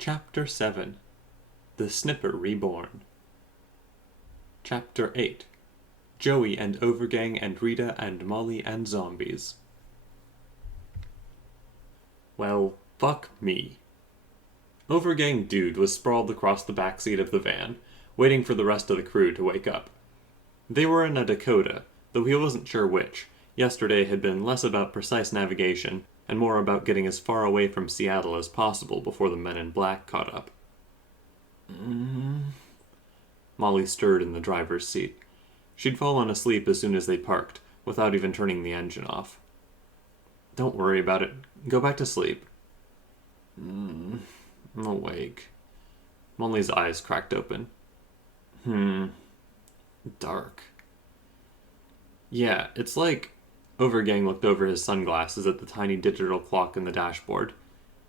Chapter 7 The Snipper Reborn. Chapter 8 Joey and Overgang and Rita and Molly and Zombies. Well, fuck me. Overgang Dude was sprawled across the backseat of the van, waiting for the rest of the crew to wake up. They were in a Dakota, though he wasn't sure which. Yesterday had been less about precise navigation, and more about getting as far away from Seattle as possible before the men in black caught up. Molly stirred in the driver's seat. She'd fallen asleep as soon as they parked, without even turning the engine off. Don't worry about it. Go back to sleep. I'm awake. Molly's eyes cracked open. Dark. Yeah, it's like... Overgang looked over his sunglasses at the tiny digital clock in the dashboard.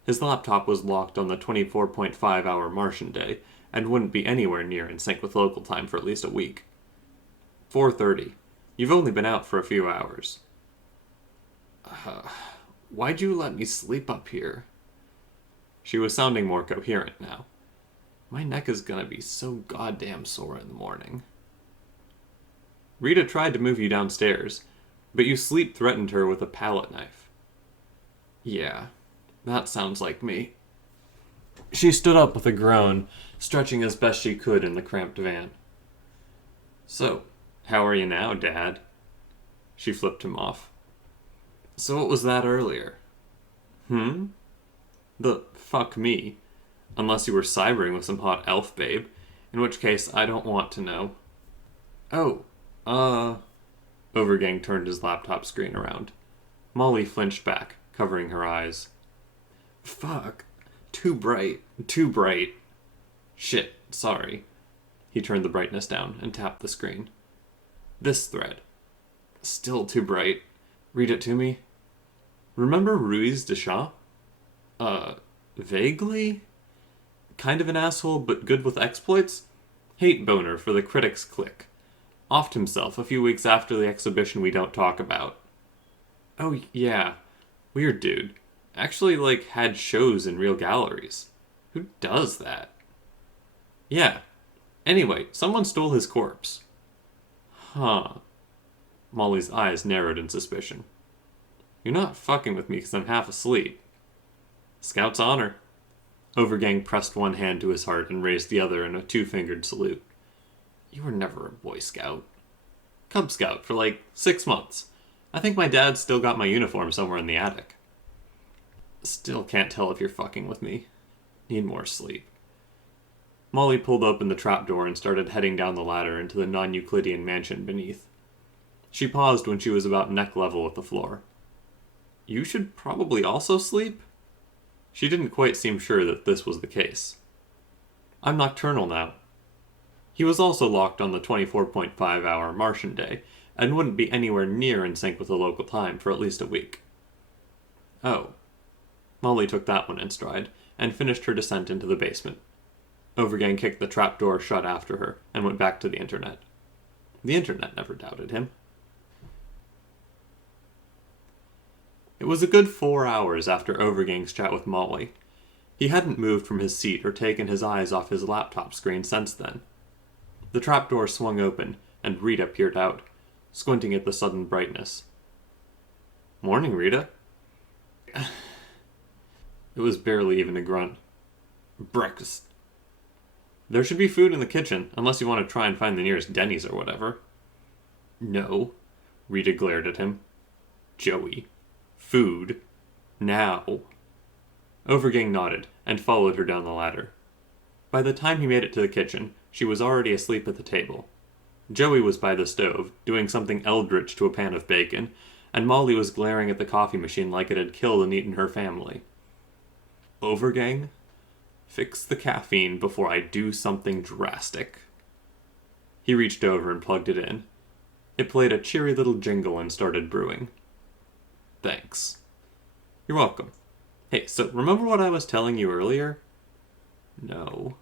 His laptop was locked on the 24.5-hour Martian day, and wouldn't be anywhere near in sync with local time for at least a week. 4:30. You've only been out for a few hours. Why'd you let me sleep up here? She was sounding more coherent now. My neck is gonna be so goddamn sore in the morning. Rita tried to move you downstairs, but you sleep-threatened her with a palette knife. Yeah, that sounds like me. She stood up with a groan, stretching as best she could in the cramped van. So, how are you now, Dad? She flipped him off. So what was that earlier? The fuck me. Unless you were cybering with some hot elf babe, in which case I don't want to know. Overgang turned his laptop screen around. Molly flinched back, covering her eyes. Fuck. Too bright. Shit, sorry. He turned the brightness down and tapped the screen. This thread. Still too bright. Read it to me. Remember Ruiz de Chat? Vaguely? Kind of an asshole, but good with exploits? Hate boner for the critics' clique. Offed himself a few weeks after the exhibition we don't talk about. Oh, yeah. Weird dude. Actually, had shows in real galleries. Who does that? Yeah. Anyway, someone stole his corpse. Huh. Molly's eyes narrowed in suspicion. You're not fucking with me because I'm half asleep. Scout's honor. Overgang pressed one hand to his heart and raised the other in a two-fingered salute. You were never a Boy Scout. Cub Scout for 6 months. I think my dad still got my uniform somewhere in the attic. Still can't tell if you're fucking with me. Need more sleep. Molly pulled open the trapdoor and started heading down the ladder into the non-Euclidean mansion beneath. She paused when she was about neck level with the floor. You should probably also sleep? She didn't quite seem sure that this was the case. I'm nocturnal now. He was also locked on the 24.5-hour Martian day, and wouldn't be anywhere near in sync with the local time for at least a week. Oh. Molly took that one in stride, and finished her descent into the basement. Overgang kicked the trapdoor shut after her, and went back to the internet. The internet never doubted him. It was a good 4 hours after Overgang's chat with Molly. He hadn't moved from his seat or taken his eyes off his laptop screen since then. The trapdoor swung open, and Rita peered out, squinting at the sudden brightness. Morning, Rita. It was barely even a grunt. Breakfast. There should be food in the kitchen, unless you want to try and find the nearest Denny's or whatever. No. Rita glared at him. Joey. Food. Now. Overgang nodded, and followed her down the ladder. By the time he made it to the kitchen, she was already asleep at the table. Joey was by the stove, doing something eldritch to a pan of bacon, and Molly was glaring at the coffee machine like it had killed and eaten her family. Overgang? Fix the caffeine before I do something drastic. He reached over and plugged it in. It played a cheery little jingle and started brewing. Thanks. You're welcome. Hey, so remember what I was telling you earlier? No.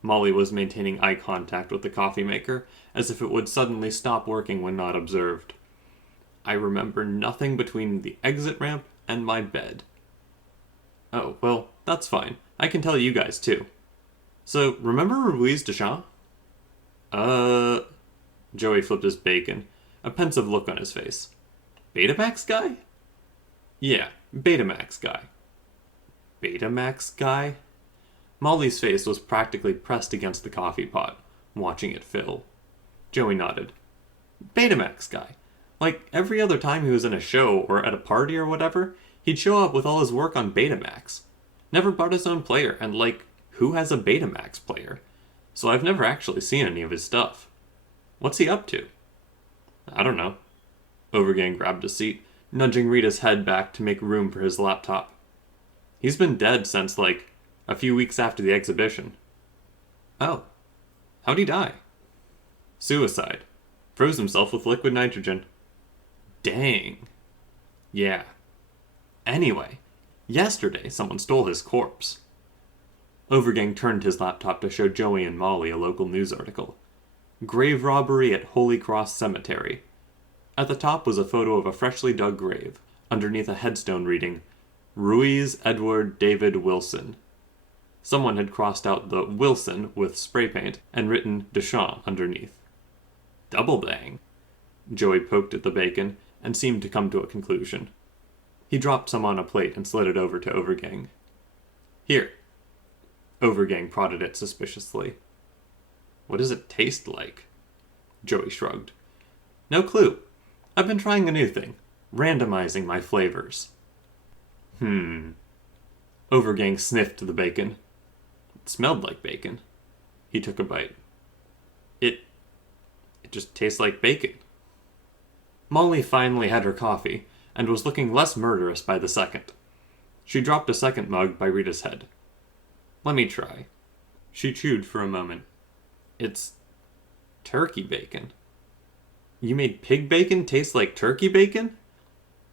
Molly was maintaining eye contact with the coffee maker, as if it would suddenly stop working when not observed. I remember nothing between the exit ramp and my bed. Oh, well, that's fine. I can tell you guys, too. So, remember Ruiz Deschamps? Joey flipped his bacon, a pensive look on his face. Betamax guy? Yeah, Betamax guy. Betamax guy? Molly's face was practically pressed against the coffee pot, watching it fill. Joey nodded. Betamax guy. Like, every other time he was in a show or at a party or whatever, he'd show up with all his work on Betamax. Never bought his own player, and like, who has a Betamax player? So I've never actually seen any of his stuff. What's he up to? I don't know. Overgang grabbed a seat, nudging Rita's head back to make room for his laptop. He's been dead since, like, a few weeks after the exhibition. Oh. How'd he die? Suicide. Froze himself with liquid nitrogen. Dang. Yeah. Anyway, yesterday someone stole his corpse. Overgang turned his laptop to show Joey and Molly a local news article. Grave robbery at Holy Cross Cemetery. At the top was a photo of a freshly dug grave, underneath a headstone reading, Ruiz Edward David Wilson. Someone had crossed out the Wilson with spray paint and written Deschamps underneath. Double dang. Joey poked at the bacon and seemed to come to a conclusion. He dropped some on a plate and slid it over to Overgang. Here. Overgang prodded it suspiciously. What does it taste like? Joey shrugged. No clue. I've been trying a new thing. Randomizing my flavors. Overgang sniffed the bacon. It smelled like bacon. He took a bite. It just tastes like bacon. Molly finally had her coffee, and was looking less murderous by the second. She dropped a second mug by Rita's head. Let me try. She chewed for a moment. It's turkey bacon. You made pig bacon taste like turkey bacon?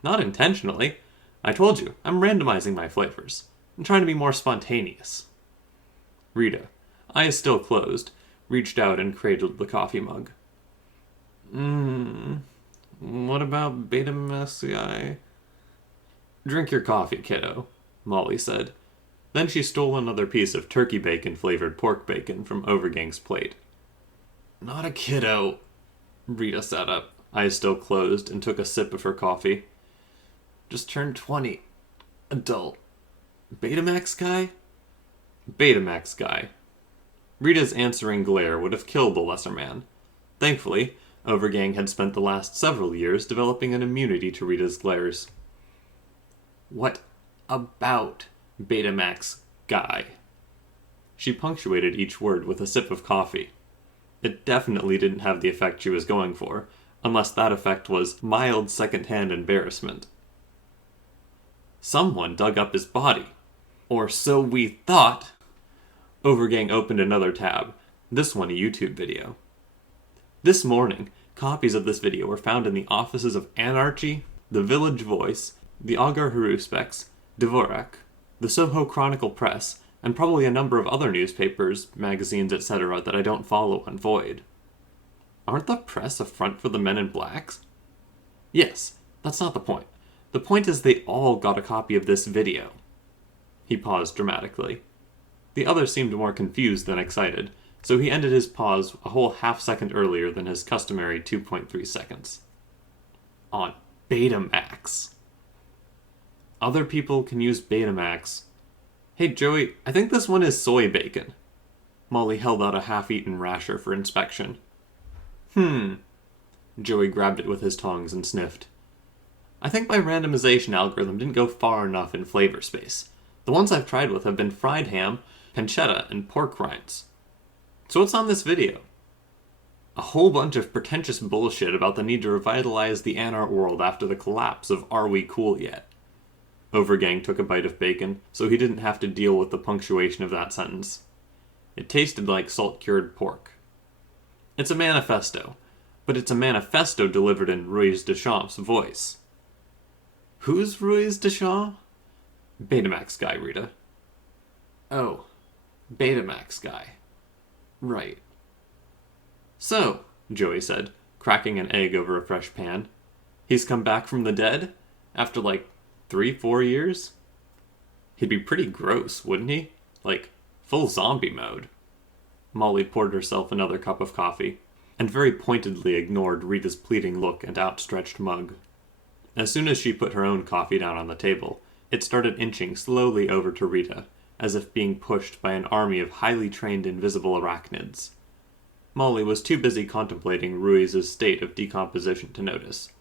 Not intentionally. I told you, I'm randomizing my flavors. I'm trying to be more spontaneous. Rita, eyes still closed, reached out and cradled the coffee mug. What about Betamax guy? Drink your coffee, kiddo, Molly said. Then she stole another piece of turkey bacon-flavored pork bacon from Overgang's plate. Not a kiddo. Rita sat up, eyes still closed, and took a sip of her coffee. Just turned 20. Adult. Betamax guy? Betamax guy. Rita's answering glare would have killed the lesser man. Thankfully, Overgang had spent the last several years developing an immunity to Rita's glares. What about Betamax guy? She punctuated each word with a sip of coffee. It definitely didn't have the effect she was going for, unless that effect was mild second-hand embarrassment. Someone dug up his body. Or so we thought. Overgang opened another tab, this one a YouTube video. This morning, copies of this video were found in the offices of Anarchy, The Village Voice, the Agar Haruspeks, Dvorak, the Soho Chronicle Press, and probably a number of other newspapers, magazines, etc. that I don't follow on Void. Aren't the press a front for the Men in Blacks? Yes, that's not the point. The point is they all got a copy of this video. He paused dramatically. The other seemed more confused than excited, so he ended his pause a whole half-second earlier than his customary 2.3 seconds. On Betamax. Other people can use Betamax. Hey, Joey, I think this one is soy bacon. Molly held out a half-eaten rasher for inspection. Joey grabbed it with his tongs and sniffed. I think my randomization algorithm didn't go far enough in flavor space. The ones I've tried with have been fried ham, pancetta, and pork rinds. So what's on this video? A whole bunch of pretentious bullshit about the need to revitalize the Anar world after the collapse of Are We Cool Yet? Overgang took a bite of bacon, so he didn't have to deal with the punctuation of that sentence. It tasted like salt-cured pork. It's a manifesto, but it's a manifesto delivered in Ruiz Deschamps' voice. Who's Ruiz Deschamps? Betamax guy, Rita. Oh, Betamax guy. Right. So, Joey said, cracking an egg over a fresh pan. He's come back from the dead? After 3-4 years? He'd be pretty gross, wouldn't he? Like, full zombie mode. Molly poured herself another cup of coffee, and very pointedly ignored Rita's pleading look and outstretched mug. As soon as she put her own coffee down on the table, it started inching slowly over to Rita, as if being pushed by an army of highly trained invisible arachnids. Molly was too busy contemplating Ruiz's state of decomposition to notice.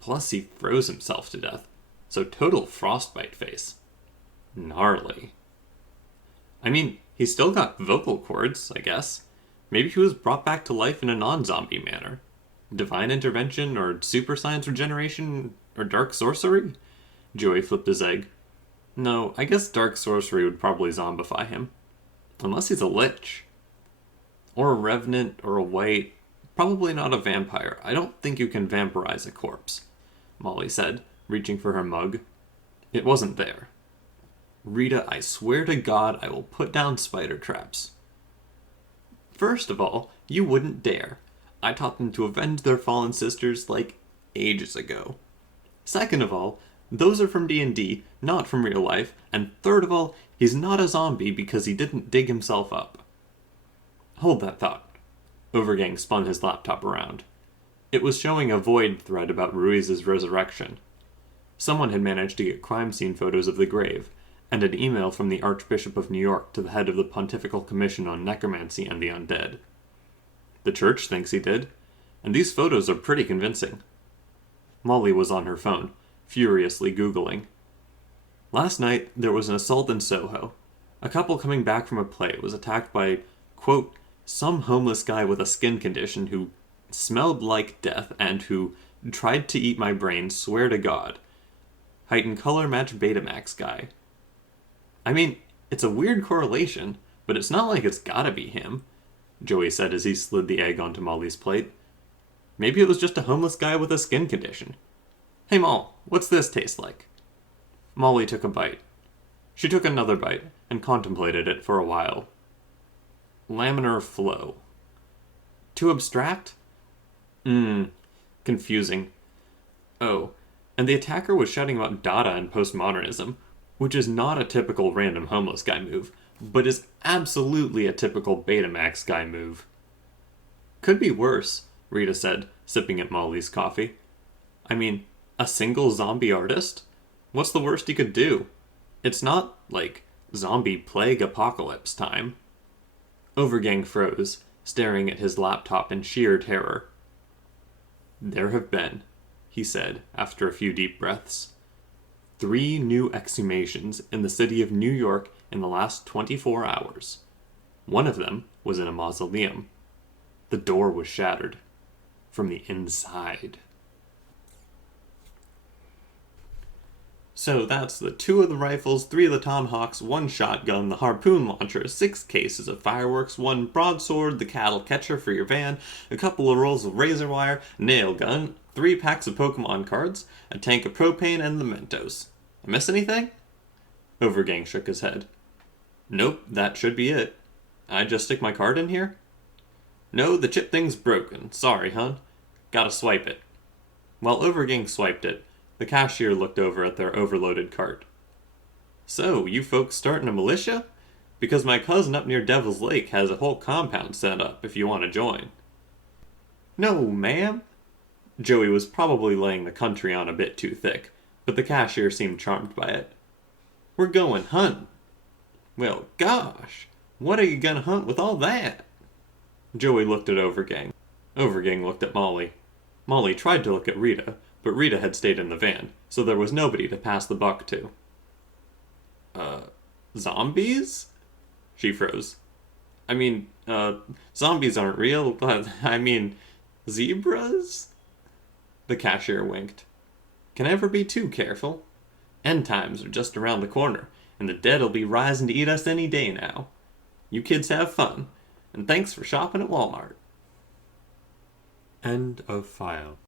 Plus, he froze himself to death, so total frostbite face. Gnarly. I mean, he's still got vocal cords, I guess. Maybe he was brought back to life in a non-zombie manner. Divine intervention, or super science regeneration, or dark sorcery? Joey flipped his egg. No, I guess dark sorcery would probably zombify him. Unless he's a lich. Or a revenant, or a wight. Probably not a vampire. I don't think you can vampirize a corpse, Molly said, reaching for her mug. It wasn't there. Rita, I swear to God I will put down spider traps. First of all, you wouldn't dare. I taught them to avenge their fallen sisters, ages ago. Second of all, those are from D&D, not from real life. And third of all, he's not a zombie because he didn't dig himself up. Hold that thought. Overgang spun his laptop around. It was showing a Void thread about Ruiz's resurrection. Someone had managed to get crime scene photos of the grave, and an email from the Archbishop of New York to the head of the Pontifical Commission on Necromancy and the Undead. The church thinks he did, and these photos are pretty convincing. Molly was on her phone, furiously Googling. Last night, there was an assault in Soho. A couple coming back from a play was attacked by, quote, some homeless guy with a skin condition who smelled like death and who tried to eat my brain, swear to God. Heightened color match Betamax guy. I mean, it's a weird correlation, but it's not like it's gotta be him, Joey said as he slid the egg onto Molly's plate. Maybe it was just a homeless guy with a skin condition. Hey Moll, what's this taste like? Molly took a bite. She took another bite and contemplated it for a while. Laminar flow. Too abstract? Confusing. Oh, and the attacker was shouting about Dada and postmodernism, which is not a typical random homeless guy move, but is absolutely a typical Betamax guy move. Could be worse, Rita said, sipping at Molly's coffee. I mean, a single zombie artist? What's the worst he could do? It's not, zombie plague apocalypse time. Overgang froze, staring at his laptop in sheer terror. There have been, he said, after a few deep breaths, 3 new exhumations in the city of New York in the last 24 hours. One of them was in a mausoleum. The door was shattered from the inside. So that's the 2 of the rifles, 3 of the tomahawks, 1 shotgun, the harpoon launcher, 6 cases of fireworks, 1 broadsword, the cattle catcher for your van, a couple of rolls of razor wire, nail gun, 3 packs of Pokemon cards, a tank of propane, and the Mentos. I miss anything? Overgang shook his head. Nope, that should be it. I just stick my card in here? No, the chip thing's broken. Sorry, hun. Gotta swipe it. While Overgang swiped it, the cashier looked over at their overloaded cart. So, you folks starting a militia? Because my cousin up near Devil's Lake has a whole compound set up if you want to join. No, ma'am. Joey was probably laying the country on a bit too thick, but the cashier seemed charmed by it. We're going hunting. Well, gosh, what are you gonna hunt with all that? Joey looked at Overgang. Overgang looked at Molly. Molly tried to look at Rita, but Rita had stayed in the van, so there was nobody to pass the buck to. Zombies? She froze. I mean, zombies aren't real, but, zebras? The cashier winked. Can ever be too careful? End times are just around the corner, and the dead'll be rising to eat us any day now. You kids have fun, and thanks for shopping at Walmart. End of file.